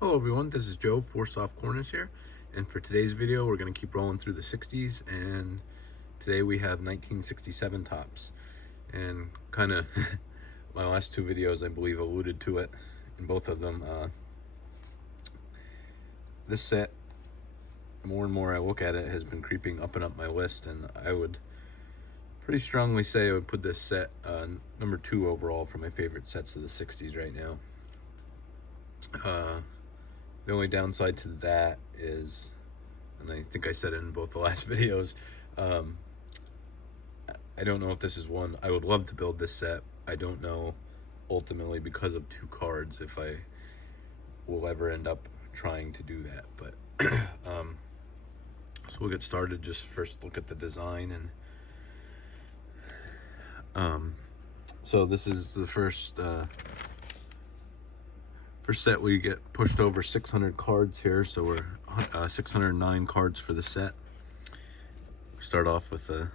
Hello everyone, this is Joe, Four Soft Corners here, and for today's video we're going to keep rolling through the 60s, and today we have 1967 tops. And kind of my last two videos I believe alluded to it in both of them. This set, more and more I look at it, has been creeping up and up my list, and I would pretty strongly say I would put this set number 2 overall for my favorite sets of the 60s right now. The only downside to that is, and I think I said it in both the last videos, I don't know if this is one. I would love to build this set. I don't know, ultimately, because of 2 cards, if I will ever end up trying to do that. But so we'll get started. Just first look at the design. And so this is the first set. We get pushed over 600 cards here, so we're 609 cards for the set. We start off with a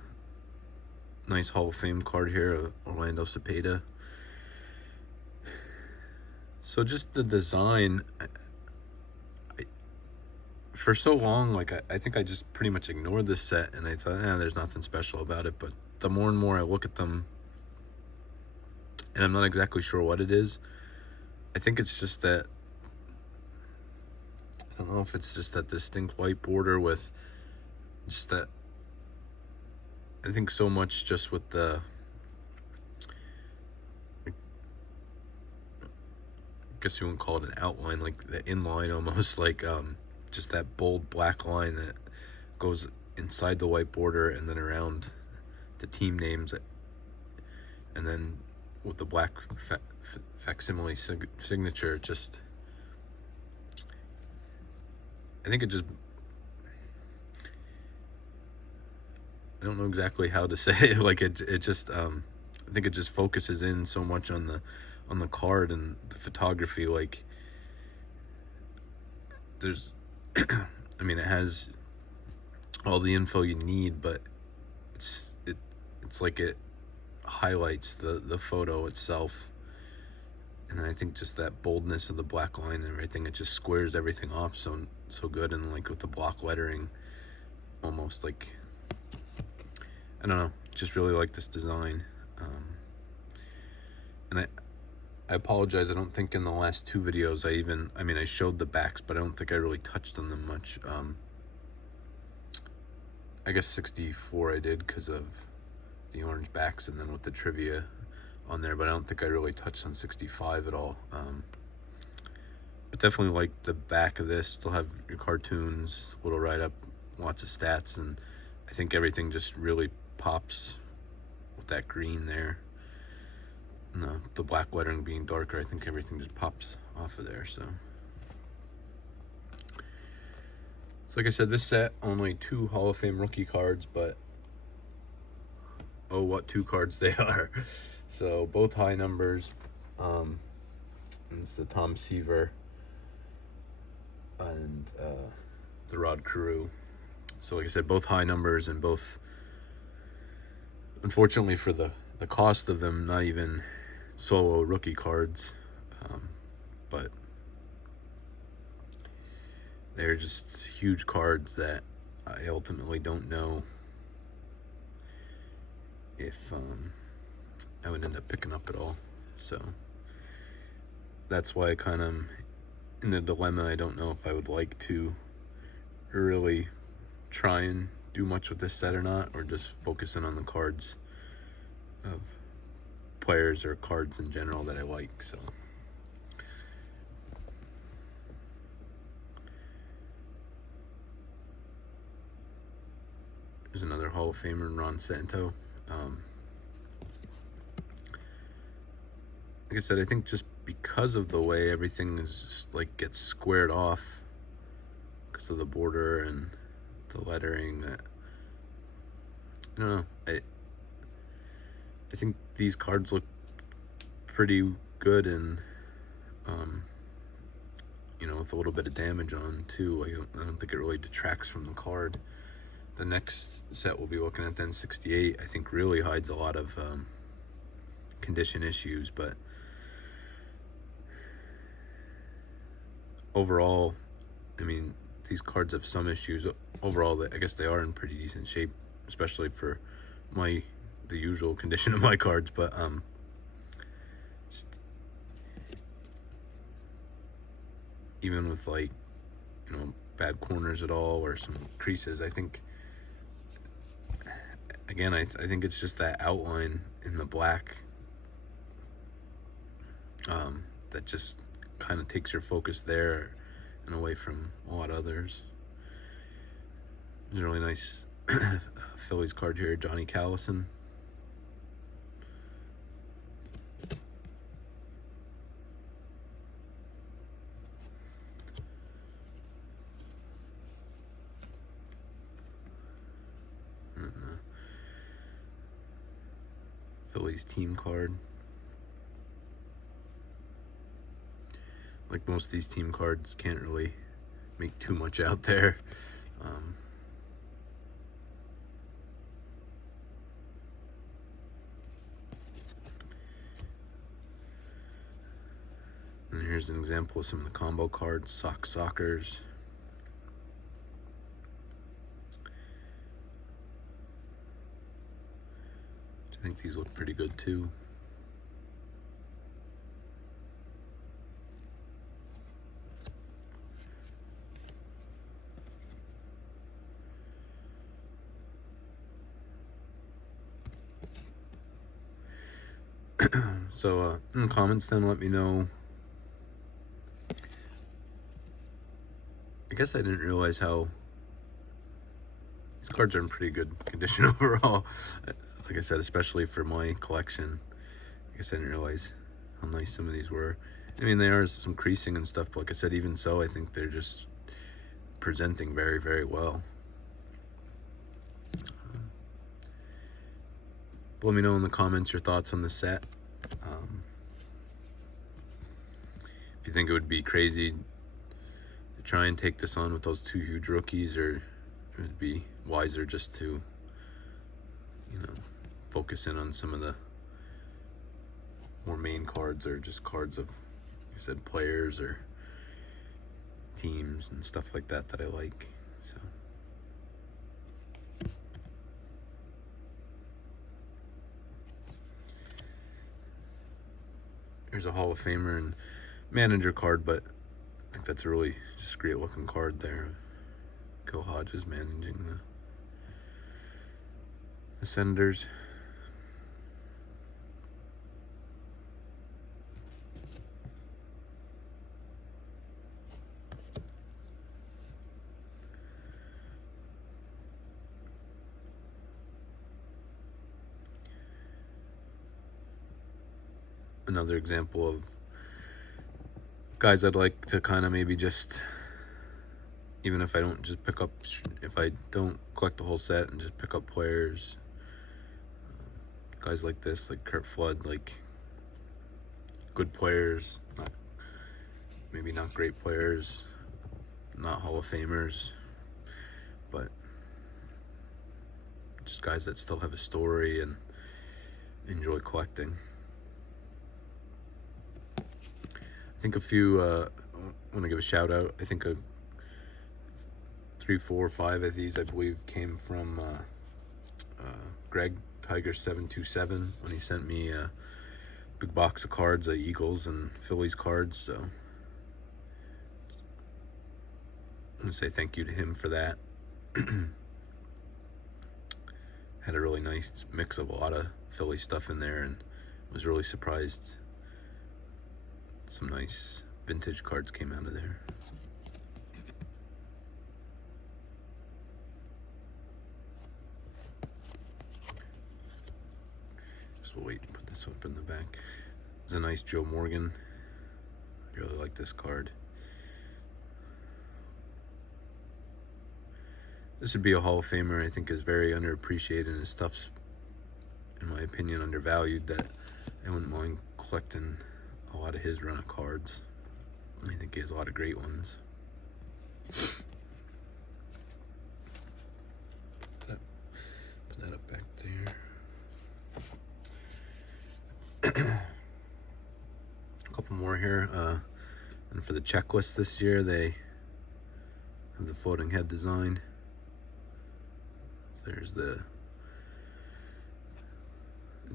nice Hall of Fame card here, Orlando Cepeda. So just the design, for so long, like I think I just pretty much ignored this set, and I thought, there's nothing special about it. But the more and more I look at them, and I'm not exactly sure what it is. I think it's just that, I don't know if it's just that distinct white border with just that, I think so much just with the, I guess you wouldn't call it an outline, like the inline almost, like just that bold black line that goes inside the white border and then around the team names, and then with the black facsimile signature. Just, I think it just, I don't know exactly how to say it. Like it just, I think it just focuses in so much on the card and the photography. Like there's, I mean, it has all the info you need, but it's like it highlights the photo itself. And I think just that boldness of the black line and everything, it just squares everything off so good. And like with the block lettering, almost like, I don't know, just really like this design. And I apologize, I don't think in the last 2 videos I showed the backs, but I don't think I really touched on them much. I guess 64 I did because of the orange backs, and then with the trivia on there, but I don't think I really touched on 65 at all. But definitely like the back of this. Still have your cartoons, little write-up, lots of stats, and I think everything just really pops with that green there. And the black lettering being darker, I think everything just pops off of there. So like I said, this set, only 2 Hall of Fame rookie cards, but oh, what 2 cards they are. So both high numbers. And it's the Tom Seaver and the Rod Carew. So like I said, both high numbers, and both, unfortunately for the cost of them, not even solo rookie cards. But they're just huge cards that I ultimately don't know if I would end up picking up at all. So that's why I kind of in the dilemma. I don't know if I would like to really try and do much with this set or not, or just focus in on the cards of players or cards in general that I like. So there's another Hall of Famer, Ron Santo. Like I said, I think just because of the way everything is like gets squared off because of the border and the lettering, I don't know. I think these cards look pretty good, and with a little bit of damage on too. I don't think it really detracts from the card. The next set we'll be looking at, then 68, I think really hides a lot of condition issues, but overall, I mean, these cards have some issues. Overall, I guess they are in pretty decent shape, especially for the usual condition of my cards. But just even with, like, you know, bad corners at all or some creases, I think, again, I think it's just that outline in the black that just kind of takes your focus there and away from a lot of others. There's a really nice Phillies card here, Johnny Callison. And Phillies team card. Like most of these team cards, can't really make too much out there. And here's an example of some of the combo cards, Sockers. I think these look pretty good too. So in the comments then, let me know. I guess I didn't realize how these cards are in pretty good condition overall. Like I said, especially for my collection. I guess I didn't realize how nice some of these were. I mean, there is some creasing and stuff, but like I said, even so, I think they're just presenting very, very well. But let me know in the comments your thoughts on the set. If you think it would be crazy to try and take this on with those two huge rookies, or it would be wiser just to, you know, focus in on some of the more main cards, or just cards of, like I said, players or teams and stuff like that that I like. So there's a Hall of Famer and manager card, but I think that's a really just great looking card there. Gil Hodges managing the Senators. Another example of guys I'd like to kind of maybe just, even if I don't just pick up, if I don't collect the whole set and just pick up players, guys like this, like Curt Flood, like good players, maybe not great players, not Hall of Famers, but just guys that still have a story and enjoy collecting. I think a few, I want to give a shout out. I think 3, 4, 5 of these, I believe, came from Greg Tiger 727 when he sent me a big box of cards, Eagles and Phillies cards. So I'm gonna say thank you to him for that. Had a really nice mix of a lot of Philly stuff in there, and was really surprised some nice vintage cards came out of there. So we'll wait and put this up in the back. It's a nice Joe Morgan. I really like this card. This would be a Hall of Famer. I think is very underappreciated, and his stuff's, in my opinion, undervalued, that I wouldn't mind collecting a lot of his run of cards. I think he has a lot of great ones. Put that up back there. A couple more here, and for the checklist this year, they have the floating head design. So there's the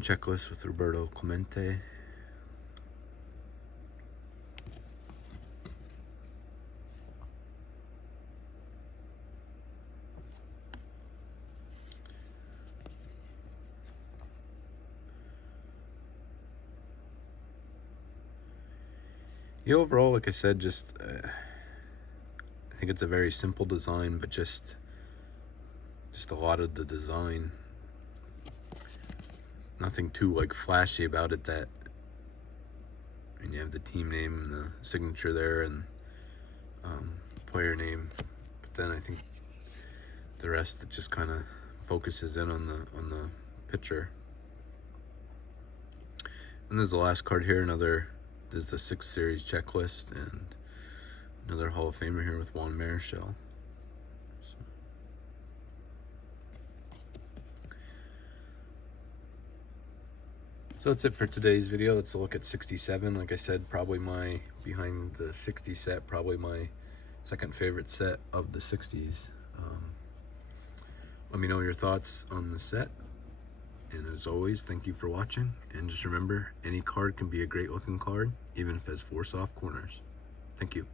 checklist with Roberto Clemente. Yeah, overall, like I said, just I think it's a very simple design, but just a lot of the design, nothing too like flashy about it. That, and you have the team name and the signature there, and player name, but then I think the rest, it just kind of focuses in on the pitcher. And there's the last card here, there's the 6th series checklist, and another Hall of Famer here with Juan Marichal. So that's it for today's video. Let's look at 67. Like I said, probably my, behind the 60 set, probably my second favorite set of the 60s. Let me know your thoughts on the set. And as always, thank you for watching. And just remember, any card can be a great looking card, even if it has 4 soft corners. Thank you.